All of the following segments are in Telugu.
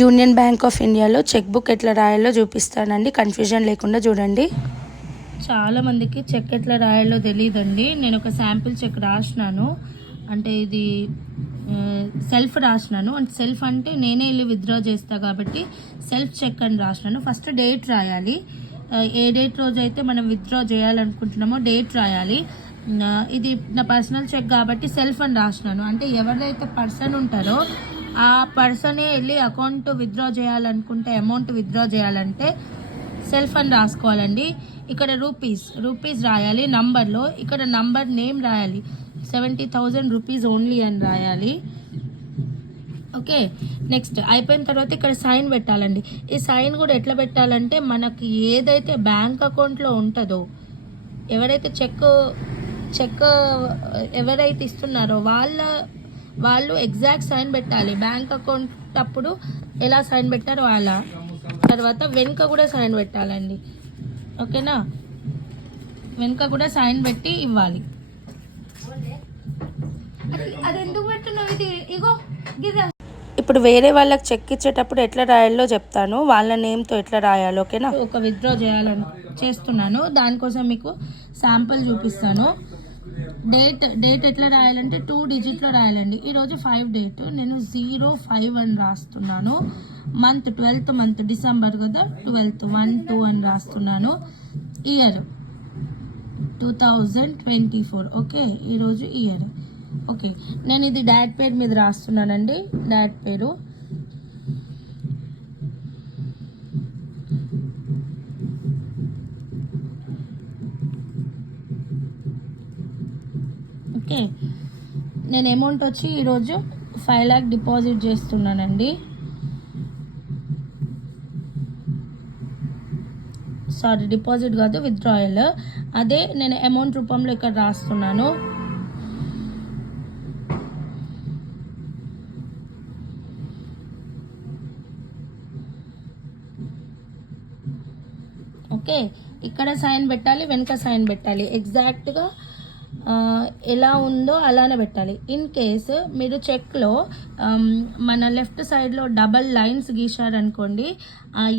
యూనియన్ బ్యాంక్ ఆఫ్ ఇండియాలో చెక్ బుక్ ఎట్లా రాయాలో చూపిస్తానండి, కన్ఫ్యూజన్ లేకుండా చూడండి. చాలామందికి చెక్ ఎట్లా రాయాలో తెలియదండి. నేను ఒక శాంపిల్ చెక్ రాసినాను, అంటే ఇది సెల్ఫ్ రాసినాను. అంటే సెల్ఫ్ అంటే నేనే వెళ్ళి విత్డ్రా చేస్తా కాబట్టి సెల్ఫ్ చెక్ అని రాసినాను. ఫస్ట్ డేట్ రాయాలి, ఏ డేట్ రోజు అయితే మనం విత్డ్రా చేయాలనుకుంటున్నామో డేట్ రాయాలి. ఇది నా పర్సనల్ చెక్ కాబట్టి సెల్ఫ్ అని రాసినాను. అంటే ఎవరైతే పర్సన్ ఉంటారో ఆ పర్సనే వెళ్ళి అకౌంట్ విత్డ్రా చేయాలనుకుంటే, అమౌంట్ విత్డ్రా చేయాలంటే సెల్ఫ్ అని రాసుకోవాలండి. ఇక్కడ రూపీస్ రాయాలి నంబర్లో. ఇక్కడ నంబర్ నేమ్ రాయాలి, 70,000 రూపీస్ ఓన్లీ అని రాయాలి. ఓకే, నెక్స్ట్ అయిపోయిన తర్వాత ఇక్కడ సైన్ పెట్టాలండి. ఈ సైన్ కూడా ఎట్లా పెట్టాలంటే మనకి ఏదైతే బ్యాంక్ అకౌంట్లో ఉంటుందో, ఎవరైతే చెక్ ఎవరైతే ఇస్తున్నారో వాళ్ళు ఎగ్జాక్ట్ సైన్ పెట్టాలి. బ్యాంక్ అకౌంట్ అప్పుడు ఎలా సైన్ పెట్టారో అలా. తర్వాత వెనుక కూడా సైన్ పెట్టాలండి, ఓకేనా? వెనుక కూడా సైన్ పెట్టి ఇవ్వాలి. అది ఎందుకు పెట్టున్నావు? ఇది ఇగో ఇప్పుడు వేరే వాళ్ళకి చెక్ ఇచ్చేటప్పుడు ఎట్లా రాయాలో చెప్తాను, వాళ్ళ నేమ్తో ఎట్లా రాయాలో, ఓకేనా? ఒక విత్డ్రా చేస్తున్నాను, దానికోసం మీకు శాంపుల్ చూపిస్తాను. డేట్ ఎట్లా రాయాలంటే 2 డిజిట్లో రాయాలండి. ఈరోజు 5 డేట్, నేను 05 అని రాస్తున్నాను. మంత్ 12th మంత్, డిసెంబర్ కదా, 12th 1-2 అని రాస్తున్నాను. Year 2024, okay. ఈరోజు ఇయర్, ఓకే. నేను ఇది డాడ్ పేరు మీద రాస్తున్నానండి, డాడ్ పేరు. ఓకే, నేను అమౌంట్ వచ్చి ఈరోజు 5 lakh డిపాజిట్ చేస్తున్నానండి. సారీ, డిపాజిట్ కాదు, విత్డ్రాయల్. అదే నేను అమౌంట్ రూపంలో ఇక్కడ రాస్తున్నాను. ఓకే, ఇక్కడ సైన్ పెట్టాలి, వెనక సైన్ పెట్టాలి. ఎగ్జాక్ట్గా ఎలా ఉందో అలానే పెట్టాలి. ఇన్ కేస్ మీరు చెక్లో మన లెఫ్ట్ సైడ్లో డబల్ లైన్స్ గీశారనుకోండి,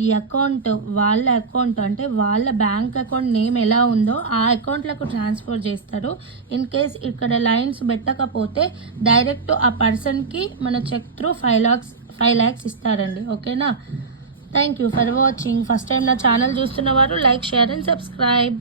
ఈ అకౌంట్ వాళ్ళ అకౌంట్, అంటే వాళ్ళ బ్యాంక్ అకౌంట్ నేమ్ ఎలా ఉందో ఆ అకౌంట్లకు ట్రాన్స్ఫర్ చేస్తారు. ఇన్ కేస్ ఇక్కడ లైన్స్ పెట్టకపోతే డైరెక్ట్ ఆ పర్సన్కి మన చెక్ త్రూ 5 lakhs ఇస్తారండి, ఓకేనా? Thank you for watching. First time నా ఛానల్ చూస్తున్న వారు లైక్, షేర్ అండ్ సబ్స్క్రైబ్.